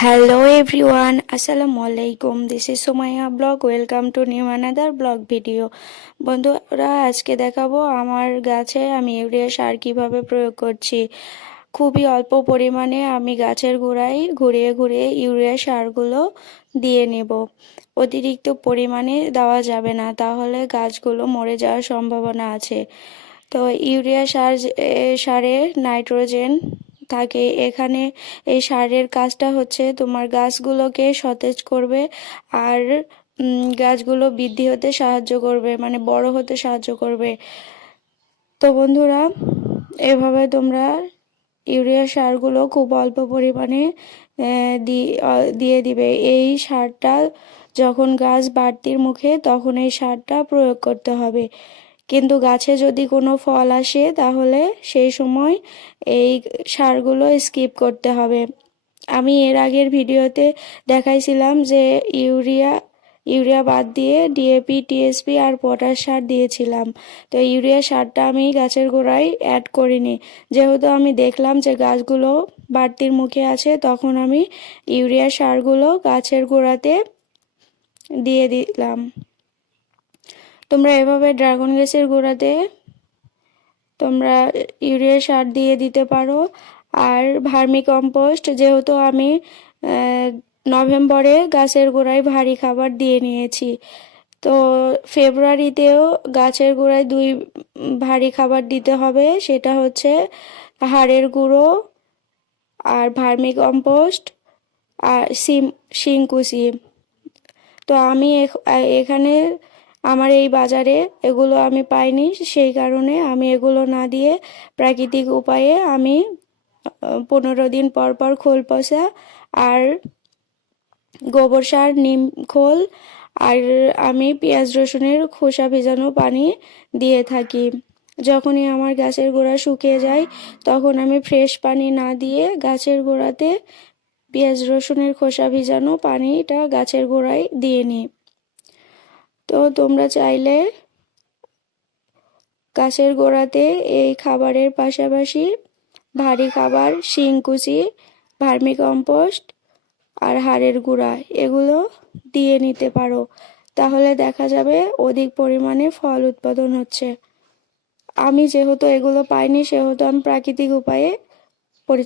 Hello everyone, Assalamu alaikum. This is Sumaya blog. Welcome to new another blog video. বন্ধুরা আজকে দেখাবো আমার গাছে আমি ইউরিয়া সার কিভাবে প্রয়োগ করছি। খুবই অল্প পরিমাণে আমি গাছের গোড়ায় ঘুরিয়ে ঘুরিয়ে ইউরিয়া সারগুলো দিয়ে নেব। অতিরিক্ত পরিমাণে দেওয়া যাবে না, তাহলে গাছগুলো মরে যাওয়ার সম্ভাবনা আছে। তো ইউরিয়া সারে নাইট্রোজেন থাকে। এখানে এই সারের কাজটা হচ্ছে তোমার গাছগুলোকে সতেজ করবে আর গাছগুলো বৃদ্ধি হতে সাহায্য করবে, মানে বড় হতে সাহায্য করবে। তো বন্ধুরা, এভাবে তোমরা ইউরিয়া সারগুলো খুব অল্প পরিমাণে দিয়ে দিবে। এই সারটা যখন গাছ বাড়তির মুখে, তখন এই সারটা প্রয়োগ করতে হবে। কিন্তু গাছে যদি কোনো ফল আসে, তাহলে সেই সময় এই সারগুলো স্কিপ করতে হবে। আমি এর আগের ভিডিওতে দেখাইছিলাম যে ইউরিয়া বাদ দিয়ে ডিএপি, টিএসপি আর পটাশ সার দিয়েছিলাম। তো ইউরিয়া সারটা আমি গাছের গোড়ায় অ্যাড করিনি, যেহেতু আমি দেখলাম যে গাছগুলো বাড়তির মুখে আছে, তখন আমি ইউরিয়া সারগুলো গাছের গোড়াতে দিয়ে দিলাম। তোমরা এভাবে ড্রাগন গাছের গোড়াতে তোমরা ইউরিয়া সার দিয়ে দিতে পারো। আর ভার্মি কম্পোস্ট, যেহেতু আমি নভেম্বরে গাছের গোড়ায় ভারী খাবার দিয়ে নিয়েছি, তো ফেব্রুয়ারিতেও গাছের গোড়ায় ভারী খাবার দিতে হবে। সেটা হচ্ছে হাড়ের গুঁড়ো আর ভার্মি কম্পোস্ট আর শিংকুচি। তো আমি এখানে আমার এই বাজারে এগুলো আমি পাইনি, সেই কারণে আমি এগুলো না দিয়ে প্রাকৃতিক উপায়ে আমি 15 দিন পর পর খোল পচা আর গোবর সার, নিম খোল আর আমি পেঁয়াজ রসুনের খোসা ভেজানো পানি দিয়ে থাকি। যখনই আমার গাছের গোড়া শুকিয়ে যায়, তখন আমি ফ্রেশ পানি না দিয়ে গাছের গোড়াতে পেঁয়াজ রসুনের খোসা ভেজানো পানিটা গাছের গোড়ায় দিয়ে নিই। তো তোমরা চাইলে গাছের গোড়াতে এই খাবারের পাশাপাশি ভারী খাবার, শিংকুচি, ভার্মি কম্পোস্ট আর হাড়ের গুঁড়া এগুলো দিয়ে নিতে পারো। তাহলে দেখা যাবে অধিক পরিমাণে ফল উৎপাদন হচ্ছে। আমি যেহেতু এগুলো পাইনি, সেহেতু আমি প্রাকৃতিক উপায়ে